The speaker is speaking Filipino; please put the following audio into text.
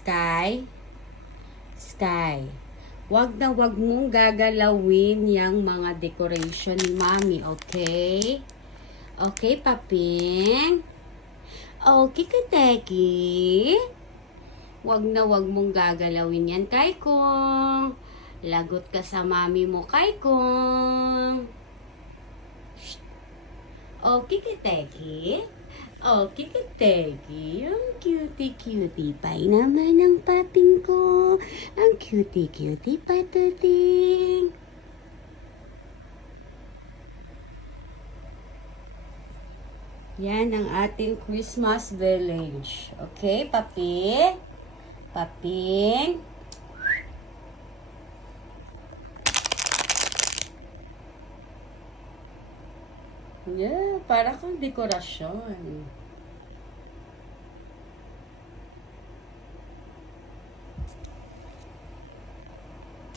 Sky. Sky. Wag na wag mong gagalawin yung mga decoration ni Mami, okay? Okay, Paping? Okay, Kateki? Wag na wag mong gagalawin yan, Kaikong. Lagot ka sa Mami mo, Kaikong. Okay, Kateki? Okay, Kateki. Ang cutie-cutie pa naman ang paping ko. Ang cutie-cutie patuting. Yan ang ating Christmas village. Okay, papi? Paping? Yeah, para kang dekorasyon.